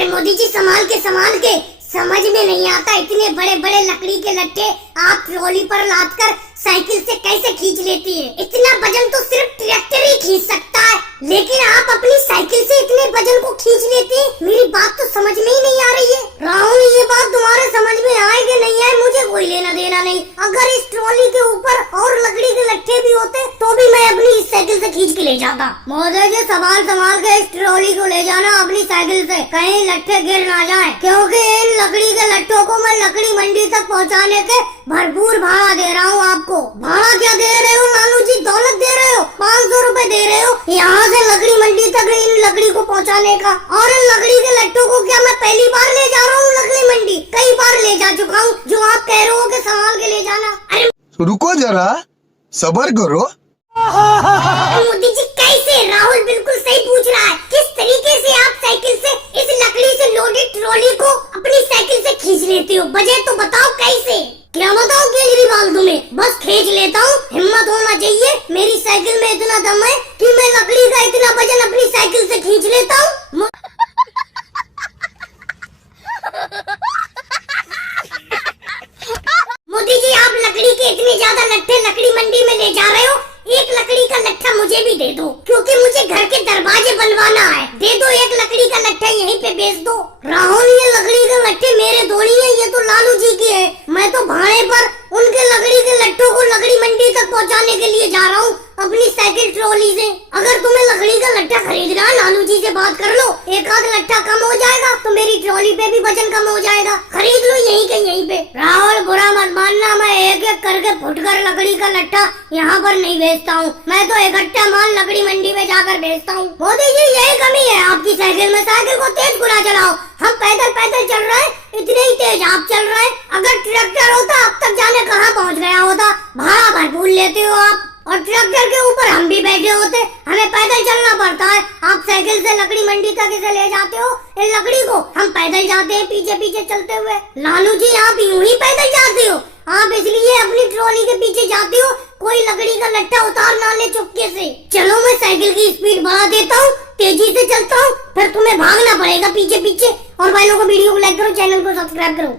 अरे मोदी जी संभाल के समझ में नहीं आता, इतने बड़े बड़े लकड़ी के लट्ठे आप ट्रॉली पर लाद कर साइकिल से कैसे खींच लेती है। इतना वजन तो सिर्फ ट्रैक्टर ही खींच सकता है, लेकिन आप अपनी साइकिल से इतने वजन को खींच लेती है। मेरी बात तो समझ में ही नहीं आ रही है। राहुल, ये बात तुम्हारे समझ में आए कि नहीं आए मुझे कोई लेना देना नहीं। अगर इस ट्रॉली के ऊपर और लकड़ी के लट्ठे भी होते तो भी मैं अपनी इस साइकिल से खींच के ले जाता। महोदय जी, संभाल के इस ट्रॉली को ले जाना अपनी साइकिल से, कहीं लट्ठे गिर ना जाए, क्योंकि इन लकड़ी के लट्ठों को मैं लकड़ी मंडी तक पहुँचाने के भरपूर भाड़ा दे रहा हूँ आपको। भाड़ा क्या दे रहे हो लालू जी? दौलत दे रहे हो, 500 रुपए दे रहे हो यहाँ से लकड़ी मंडी तक इन लकड़ी को पहुँचाने का। और इन लकड़ी के लट्ठों को क्या मैं पहली बार ले जा रहा हूँ लकड़ी मंडी? कई बार ले जा चुका हूँ, जो आप कह रहे हो कि संभाल के ले जाना। अरे रुको जरा, सब्र करो। मोदी जी कैसे? राहुल बिल्कुल सही पूछ रहा है। किस तरीके से आप साइकिल से इस लकड़ी से लोडेड ट्रॉली को अपनी साइकिल से खींच लेते हो? वजह तो बताओ कैसे? क्या बताओ केजरीवाल तुम्हें? बस खींच लेता हूँ, हिम्मत होना चाहिए। मेरी साइकिल में इतना दम है कि मैं लकड़ी का इतना वजन अपनी साइकिल से खींच लेता हूँ। मोदी जी, आप लकड़ी के इतने ज्यादा लट्ठे लकड़ी मंडी में ले जा रहे हो, एक लकड़ी का लट्ठा मुझे भी दे दो, क्योंकि मुझे घर के दरवाजे बनवाना है। दे दो एक लकड़ी का लट्ठा, यहीं पे बेच दो। राहुल, ये लकड़ी के लट्ठे मेरे थोड़ी है, ये तो लालू जी की है। मैं तो भाड़े पर उनके लकड़ी के लट्ठों को लकड़ी मंडी तक पहुंचाने के लिए जा रहा हूँ अपनी साइकिल ट्रॉली से। अगर तुम्हें लकड़ी का लट्ठा खरीदना है, लालू जी से बात कर लो, एक आध लट्ठा कम हो जाएगा तो मेरी ट्रॉली पे भी वजन कम हो जाएगा। खरीद लो यहीं के यहीं पे। राहुल, बुरा मत मानना, मैं एक एक करके फुटकर लकड़ी का लट्ठा यहाँ पर नहीं बेचता हूँ। मैं तो इकट्ठा माल लकड़ी मंडी में जाकर बेचता हूँ। मोदी जी, यही कमी है आपकी साइकिल में। साइकिल को तेज गुना चलाओ। हम पैदल चल रहे हैं, इतने ही तेज आप चल रहे हैं। अगर ट्रैक्टर होता अब तक जाने कहाँ पहुँच गया होता। भाड़ा भरपूर लेते हो आप, और ट्रैक्टर के ऊपर हम भी बैठे होते। हमें पैदल चलना पड़ता है, आप साइकिल से लकड़ी मंडी तक इसे ले जाते हो। इन लकड़ी को हम पैदल जाते हैं पीछे पीछे चलते हुए। लालू जी, आप यूं ही पैदल जाते हो, आप इसलिए अपनी ट्रॉली के पीछे जाते हो, कोई लकड़ी का लट्ठा उतार ना ले चुपके से। चलो, मैं साइकिल की स्पीड बढ़ा देता हूँ, तेजी से चलता हूँ, फिर तुम्हें भागना पड़ेगा पीछे पीछे। और भाई लोगों को वीडियो को लाइक करो, चैनल को सब्सक्राइब करो।